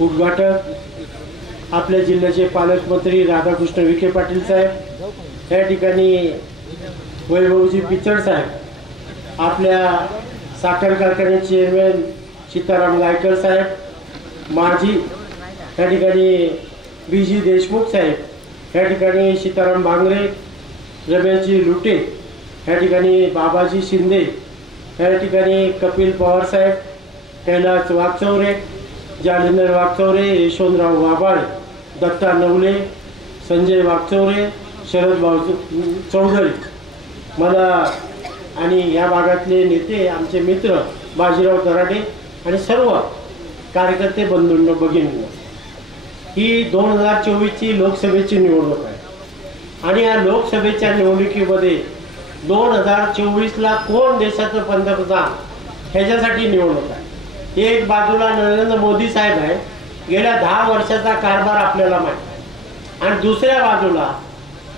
उद्घाटक आपल्या जिल्ह्याचे पालकमंत्री राधाकृष्ण विखे पाटील साहेब, या ठिकाणी वैभवजी पिचड साहेब, आपल्या साखर कारखान्याचे चेअरमॅन सीताराम गायकर साहेब, माजी या ठिकाणी BG देशमुख साहेब, या ठिकाणी सीताराम भांगरे, रमेशजी लुटे, या ठिकाणी बाबाजी शिंदे, या ठिकाणी कपिल पवार साहेब, कैलास वागचौरे, जालिंदर वागचौरे, यशवंतराव वाबाळे, दत्ता नवले, संजय वागचौरे, शरद भाऊ चौधरी, मला आणि या भागातले नेते, आमचे मित्र बाजीराव तराटे आणि सर्व कार्यकर्ते बंधूंनो भगिनींनो, ही 2024ची लोकसभेची निवडणूक आहे आणि या लोकसभेच्या निवडणुकीमध्ये 2024ला कोण देशाचं पंतप्रधान ह्याच्यासाठी निवडणूक आहे. एक बाजूला नरेंद्र मोदी साहेब आहे, गेल्या 10 वर्षाचा कारभार आपल्याला माहिती आहे, आणि दुसऱ्या बाजूला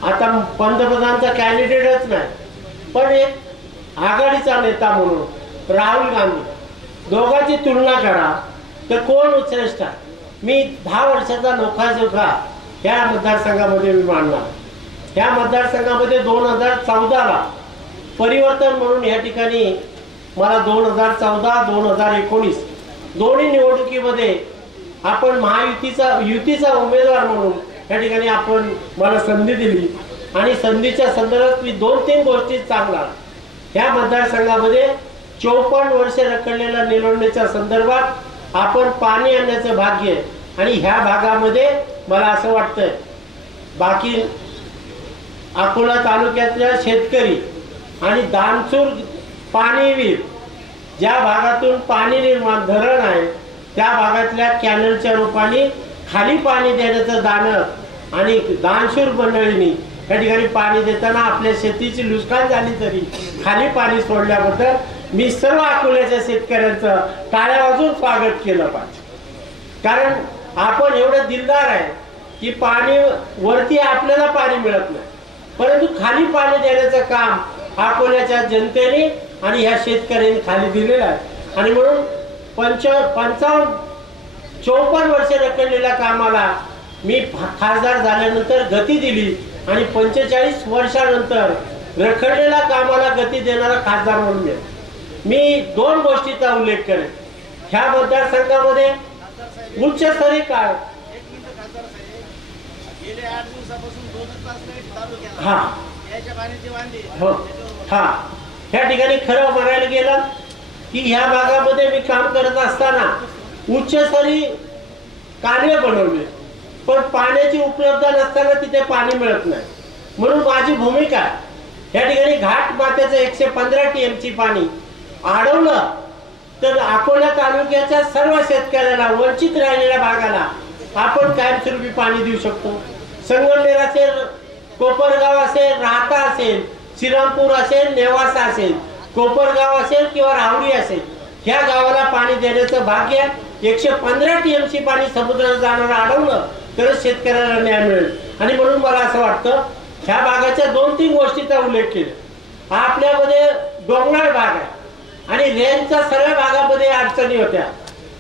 आता पंतप्रधानचा कॅन्डिडेटच नाही पण एक आघाडीचा नेता म्हणून राहुल गांधी, दोघांची तुलना करा तर कोण श्रेष्ठ आहे. मी 10 वर्षाचा लोकसभा ह्या मतदारसंघामध्ये मी मांडणार. ह्या मतदारसंघामध्ये 2014ला परिवर्तन म्हणून या ठिकाणी मला 2014 2019 दोन्ही निवडणुकीमध्ये आपण युतीचा उमेदवार म्हणून या ठिकाणी आपण मला संधी दिली आणि संधीच्या संदर्भात मी 2-3 गोष्टी सांगणार. ह्या मतदारसंघामध्ये 54 वर्षे रखडलेल्या निवडणुकीच्या संदर्भात आपण पाणी आणण्याचं भाग्य आहे आणि ह्या भागामध्ये मला असं वाटतंय बाकी अकोला तालुक्यातल्या शेतकरी आणि दानसूर पाणीवीर ज्या भागातून पाणी निर्माण धरण आहे त्या भागातल्या कॅनलच्या रूपाने खाली पाणी देण्याचं दानव आणि दानशूर मंडळींनी या ठिकाणी पाणी देताना आपल्या शेतीची नुकसान झाली तरी खाली पाणी सोडल्याबद्दल मी सर्व अकोल्याच्या शेतकऱ्यांचं टाळ्या वाजवून स्वागत केलं पाहिजे. कारण आपण एवढे दिलदार आहे की पाणी वरती आपल्याला पाणी मिळत नाही परंतु खाली पाणी देण्याचं काम अकोल्याच्या जनतेने आणि ह्या शेतकऱ्यांनी खाली दिलेलं आहे. आणि म्हणून 54 वर्षे रखडलेल्या कामाला मी खासदार झाल्यानंतर गती दिली आणि 45 वर्षानंतर रखडलेल्या कामाला गती देणारा खासदार म्हणून मी 2 गोष्टीचा उल्लेख करेन. ह्या मतदारसंघामध्ये उच्चस्तरीय काय गेले 8 दिवसापासून 2 तास लाईट चालू केला. हा याच्या पाण्याची वांदी हो हा ह्या ठिकाणी खरं म्हणायला गेलं की ह्या भागामध्ये मी काम करत असताना उच्चस्तरीय कालवे बनवले पण पाण्याची उपलब्धता नसताना तिथे पाणी मिळत नाही. म्हणून माझी भूमिका या ठिकाणी घाट मात्याचं 115 TMC पाणी अडवलं तर अकोला तालुक्याच्या सर्व शेतकऱ्याला वंचित राहिलेल्या भागाला आपण कायमस्वरूपी पाणी देऊ शकतो. संगमनेर असेल, कोपरगाव असेल, राहता असेल, श्रीरामपूर असेल, नेवासा असेल, कोपरगाव असेल किंवा राहुरी असेल, ह्या गावाला पाणी देण्याचं भाग्य 115 TMC पाणी समुद्रात जाणारं अडवलं तर शेतकऱ्याला न्याय मिळेल. आणि म्हणून मला असं वाटतं ह्या भागाच्या 2-3 गोष्टीचा उल्लेख केला. आपल्यामध्ये डोंगराळ भाग आहे आणि रेंजच्या सर्व भागामध्ये अडचणी होत्या.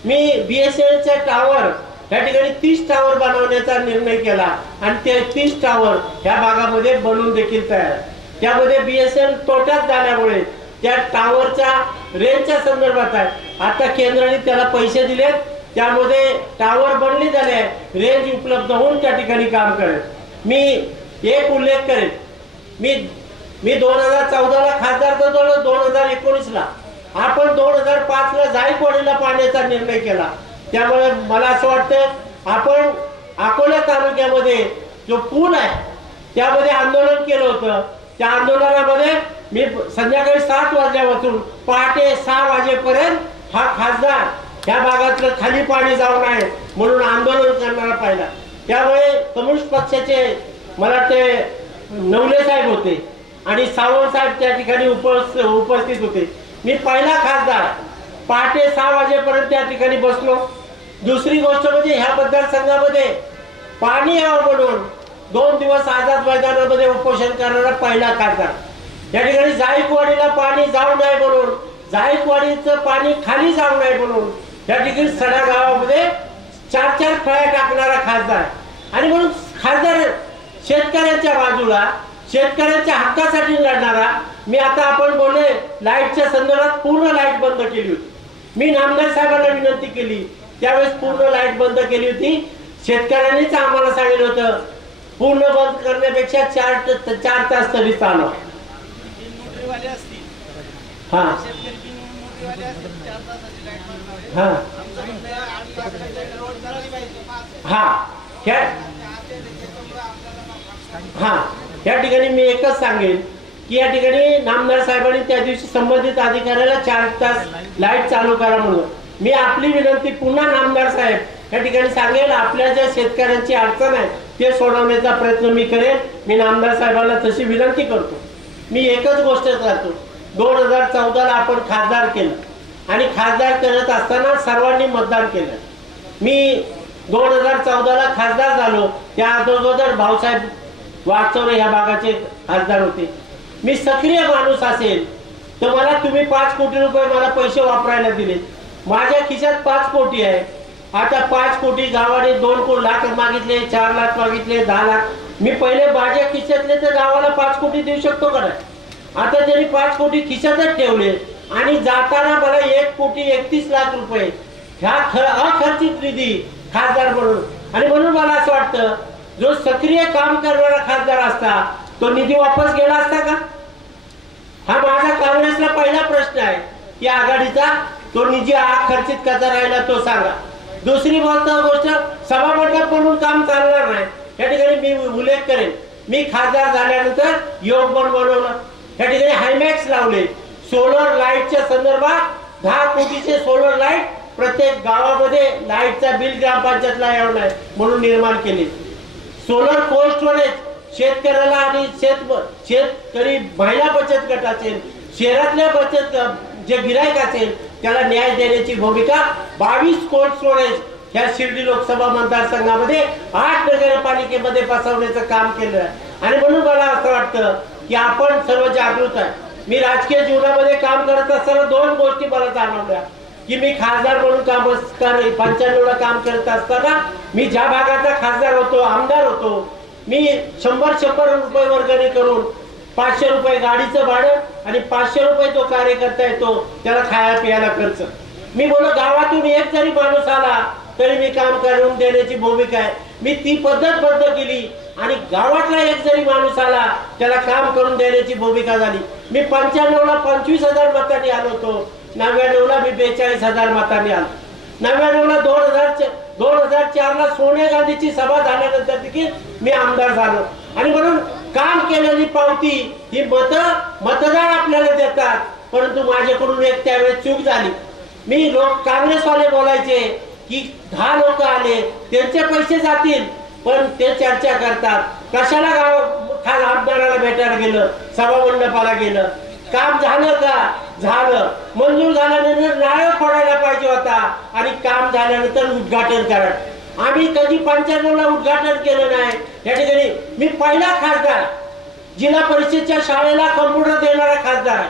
मी BSNLचे टावर या ठिकाणी 30 टावर बनवण्याचा निर्णय केला आणि ते 30 टावर ह्या भागामध्ये बनवून देखील तयार. त्यामध्ये BSNL तोट्यात झाल्यामुळे त्या टावरच्या रेंजच्या संदर्भात आहे. आता केंद्राने त्याला पैसे दिले त्यामध्ये टावर बनले झाले, रेंज उपलब्ध होऊन त्या ठिकाणी काम करेल. मी एक उल्लेख करेन, मी 2014ला खासदार झालो, 2019ला आपण 2005ला जायकवाडीला पाण्याचा निर्णय केला. त्यामुळे मला असं वाटतं आपण अकोला तालुक्यामध्ये जो पूल आहे त्यामध्ये आंदोलन केलं होतं. त्या आंदोलनामध्ये मी संध्याकाळी 7 वाजल्यापासून पहाटे 6 वाजेपर्यंत हा खासदार ह्या भागातलं खाली पाणी जाऊ नये म्हणून आंदोलन करणारा पाहिला. त्यामुळे कम्युनिस्ट पक्षाचे मला ते नवले साहेब होते आणि सावंत साहेब त्या ठिकाणी उपस्थित होते. मी पहिला खासदार पहाटे 6 वाजेपर्यंत त्या ठिकाणी बसलो. दुसरी गोष्ट म्हणजे ह्या मतदारसंघामध्ये पाणी यावं म्हणून 2 दिवस आझाद मैदानामध्ये उपोषण करणारा पहिला खासदार. या ठिकाणी जायकवाडीला पाणी जाऊ नये म्हणून, जायकवाडीचं पाणी खाली जाऊ नये म्हणून या ठिकाणी सडा गावामध्ये 4 फळ्या टाकणारा खासदार, आणि म्हणून खासदार शेतकऱ्यांच्या बाजूला, शेतकऱ्यांच्या हक्कासाठी लढणारा. मी आता आपण बोलले लाईटच्या संदर्भात, पूर्ण लाईट बंद केली होती. मी नामदार साहेबांना विनंती केली, त्यावेळेस पूर्ण लाईट बंद केली होती. शेतकऱ्यांनीच आम्हाला सांगितलं होतं पूर्ण बंद करण्यापेक्षा 4 तास तरी चालवा. मोटरीवाले असतील, हा शेतकरी मोटरीवाले असतील, 4 तासाची लाईट मारणार. हा आमचं म्हणणं आहे, 8 तासाची रोड करायला पाहिजे. हा हा या ठिकाणी मी एकच सांगेन की या ठिकाणी नामदार साहेबांनी त्या दिवशी संबंधित अधिकाऱ्याला 4 तास लाईट चालू करा म्हणून. मी आपली विनंती पुन्हा नामदार साहेब या ठिकाणी सांगेल, आपल्या ज्या शेतकऱ्यांची अडचण आहे ते सोडवण्याचा प्रयत्न मी करेन. मी नामदार साहेबांना तशी विनंती करतो. मी एकच गोष्ट करतो, 2014ला आपण खासदार केलं आणि खासदार करत असताना सर्वांनी मतदान केलं. मी 2014ला खासदार झालो, त्या अगोदर भाऊसाहेब वाटचौरे या भागाचे खासदार होते. मी सक्रिय माणूस असेल तर मला तुम्ही 5 कोटी रुपये मला पैसे वापरायला दिले. माझ्या खिशात 5 कोटी आहे. आता 5 कोटी गावाने 2 लाख मागितले, 4 लाख मागितले, 10 लाख. मी पहिले माझ्या खिशातले तर गावाला 5 कोटी देऊ शकतो का नाही? आता त्यांनी 5 कोटी खिशातच ठेवले आणि जाताना मला 1,31,00,000 रुपये ह्या अखर्चित निधी खासदार म्हणून. आणि म्हणून मला असं वाटतं, जो सक्रिय काम करणारा खासदार असता तो निधी वापस गेला असता का? हा माझा काँग्रेसला पहिला प्रश्न आहे की आघाडीचा तो निधी खर्चित कसा राहिला तो सांगा. दुसरी गोष्ट, सभामंडप म्हणून काम चालणार नाही. या ठिकाणी मी उल्लेख करेन, मी खासदार झाल्यानंतर योग बनवलं, या ठिकाणी हायमॅक्स लावले. सोलर लाईटच्या संदर्भात 10 कोटीचे सोलर लाईट प्रत्येक गावामध्ये लाईटचा बिल ग्रामपंचायतला येऊ नये म्हणून निर्माण केले. सोलर कोल्ड स्टोरेज शेतकऱ्याला आणि शेतकरी महिला बचत गट असेल, शहरातल्या बचत जे गिराईक असेल त्याला न्याय देण्याची भूमिका 22 कोल्ड स्टोरेज ह्या शिर्डी लोकसभा मतदारसंघामध्ये 8 नगरपालिकेमध्ये बसवण्याचं काम केलं. आणि म्हणून मला असं वाटतं की आपण सर्व जागृत आहे. मी राजकीय जीवनामध्ये काम करत असताना 2 गोष्टी मला जाणवल्या की मी खासदार म्हणून 95ला काम करत असताना मी ज्या भागाचा खासदार होतो, आमदार होतो, मी 100 रुपये वर्गणी करून 500 रुपये गाडीचं भाडं आणि 500 रुपये जो कार्यकर्ता येतो त्याला खायला प्यायला खर्च. मी बोललो गावातून एक जरी माणूस आला तरी मी काम करून देण्याची भूमिका आहे. मी ती पद्धत बंद केली आणि गावातला एक जरी माणूस आला त्याला काम करून देण्याची भूमिका झाली. मी 95ला 25,000 मतांनी आलो होतो, 99ला मी 42,000 मतांनी आलो. 99ला 2004ला सोनिया गांधीची सभा झाल्यानंतर देखील मी आमदार झालो. आणि म्हणून काम केलेली पावती ही मतदार आपल्याला देतात. परंतु माझ्याकडून एक त्यावेळेस चूक झाली. मी काँग्रेसवाले बोलायचे की 10 लोक आले त्यांचे पैसे जातील, पण ते चर्चा करतात कशाला आमदाराला भेटायला गेलं, सभा मंडपाला गेलं. काम झालं का? झालं. मंजूर झाल्यानंतर नारळ फोडायला पाहिजे होता आणि काम झाल्यानंतर उद्घाटन करा. आम्ही कधी 95ला उद्घाटन केलं नाही. या ठिकाणी मी पहिला खासदार, जिल्हा परिषदच्या शाळेला कम्प्युटर देणारा खासदार आहे,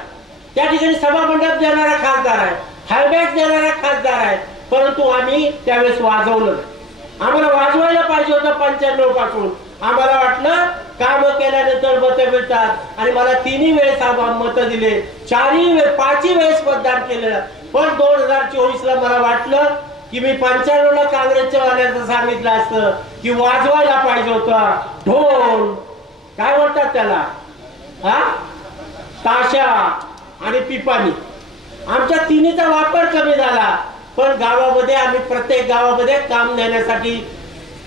त्या ठिकाणी सभा मंडप देणारा खासदार आहे, हायबॅग देणारा खासदार आहे. परंतु आम्ही त्यावेळेस वाजवलं. आम्हाला वाजवायला पाहिजे होतं 95 पासून. आम्हाला वाटलं काम केल्यानंतर मत मिळतात आणि मला 3 वेळेस मत दिले, 5ही वेळेस मतदान केलेलं. पण 2024ला मला वाटलं की मी 95ला काँग्रेसच्या वाल्याचं सांगितलं असतं की वाजवायला पाहिजे होता ढोल, काय म्हणतात त्याला, ताशा आणि पिपाणी. आमच्या तिन्हीचा वापर कमी झाला. पण गावामध्ये आम्ही प्रत्येक गावामध्ये काम देण्यासाठी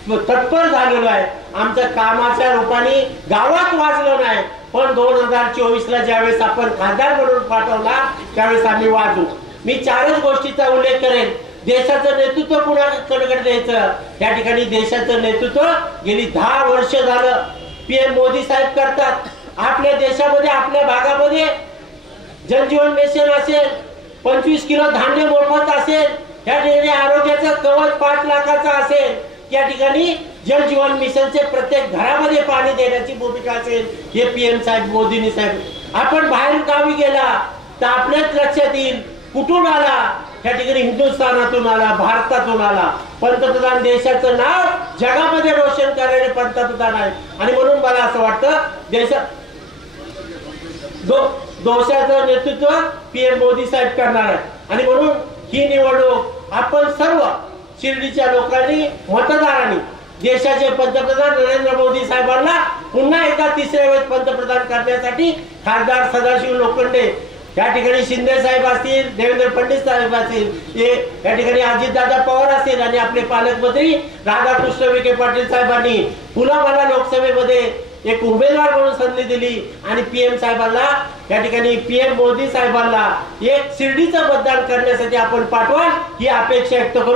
तत्पर झालेलो आहे. आमच्या कामाच्या रूपाने गावात वाजलं नाही. पण 2024ला ज्यावेळेस आपण खासदार म्हणून पाठवला त्यावेळेस आम्ही वाजू. मी 4च गोष्टीचा उल्लेख करेन. देशाचं नेतृत्व कुणाकडे द्यायचं, या ठिकाणी देशाचं नेतृत्व गेली 10 वर्ष झालं PM मोदी साहेब करतात. आपल्या देशामध्ये, आपल्या भागामध्ये जलजीवन मिशन असेल, 25 किलो धान्य मोफत असेल, या ठिकाणी आरोग्याचं कवच 5 लाखाचं असेल, या ठिकाणी जल जीवन मिशनचे प्रत्येक घरामध्ये पाणी देण्याची भूमिका असेल, हे PM साहेब मोदींनी साहेब. आपण बाहेर गावी गेला तर आपल्याच लक्षात येईल कुठून आला? त्या ठिकाणी हिंदुस्थानातून आला, भारतातून आला. पंतप्रधान देशाचं नाव जगामध्ये रोशन करणारे पंतप्रधान आहे. आणि म्हणून मला असं वाटतं देशात देशाचं नेतृत्व PM मोदी साहेब करणार आहे. आणि म्हणून ही निवडणूक आपण सर्व शिर्डीच्या लोकांनी, मतदारांनी देशाचे पंतप्रधान नरेंद्र मोदी साहेबांना पुन्हा एकदा तिसऱ्या वेळेस पंतप्रधान करण्यासाठी खासदार सदाशिव लोखंडे, या ठिकाणी शिंदे साहेब असतील, देवेंद्र फडणवीस साहेब असतील, या ठिकाणी अजितदादा पवार असतील आणि आपले पालकमंत्री राधाकृष्ण विखे पाटील साहेबांनी पुन्हा मला लोकसभेमध्ये एक उमेदवार म्हणून संधी दिली आणि PM साहेबांना, या ठिकाणी PM मोदी साहेबांना एक शिर्डीचं मतदान करण्यासाठी आपण पाठवाल ही अपेक्षा व्यक्त करून